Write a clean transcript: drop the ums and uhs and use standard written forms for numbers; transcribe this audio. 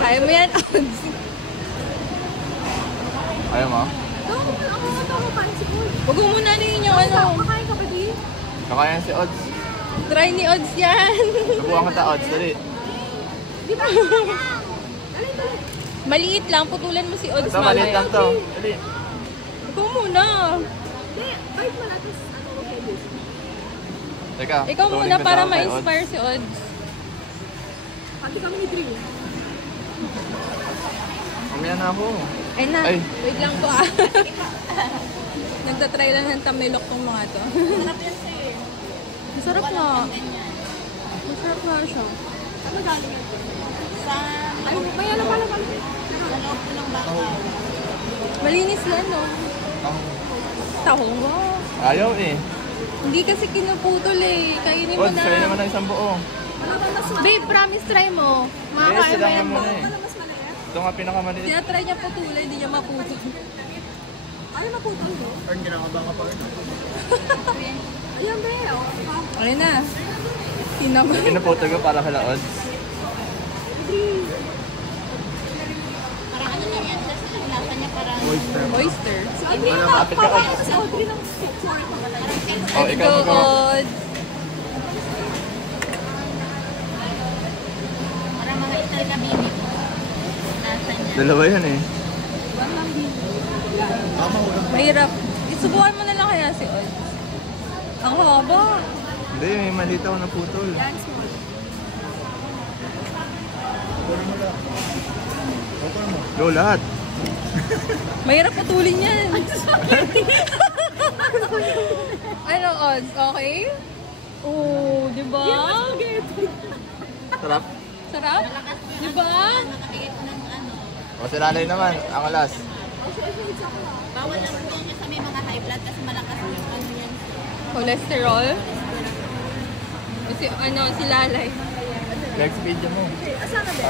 Kaya mo yan, odds. Ayaw mo? Huwag mo muna rin yung ano. Kakain ka ba di? Kakayan si Odds. Try ni odds yan. Subukan ka ta Odds, dali. Di ba? Dali. Maliit lang, putulan mo si odds Ito, maliit lang to. Dali. Ikaw muna. Hindi, bite mo natin. Ano, okay, this. Teka. Ikaw tuloy muna ko para tawag kay ma-inspire si odds. Pati kami ni Drew. Odds. Mamaya na ako. Ay na, Ay. wait lang po ah. Nagtatry lang ng tamilok tong mga to. Sarap yan sa'yo eh. Masarap nga. Masarap nga siya. Ano galing yan? Sa... Ay, may ano pala. Sa loob ko ng bakaw. Malinis yan, no? Tahong mo. Ayaw eh. Hindi kasi kinuputol eh. Kainin mo Odds, na. sa'yo naman na isang buo. Ano ba mas malaki? Babe, promise try mo. Yes, Makakain mo silangan yan mo mo. na eh. Ano mas malaki? Ito nga pinakamaliit. Tinatry niya putulay, hindi niya maputol. Ano maputol mo? Earn, ginakaba ka pa rin. Ayan ba eh. Ano na? Tinamay. Pinaputol ko para kala Odds. Parang ano lang yan. Kasi ang lasa niya parang... Oyster. Si Audrey na Malapit ka, papaya Odds. si Audrey ng sorry pa pala. Oh, Let's ikaw go, mo. odds. Parang mga ital ka baby ko. Lasa niya. Dalawa yan eh. Mahirap. Isubukan mo na lang kaya si odds. Ang haba. Hindi, may maliit ako na putol. Yan, small. Go, lahat. Mahirap putulin yan. Ano odds? Okay? Oo, di ba? Sarap. Sarap? Di ba? Nakabigay ko ng ano. O, si Lalay naman, ang alas. Bawal lang po yan sa may mga high blood kasi malakas yung ano yan. Cholesterol? Si, ano, si Lalay. Next video mo. Asa na ba?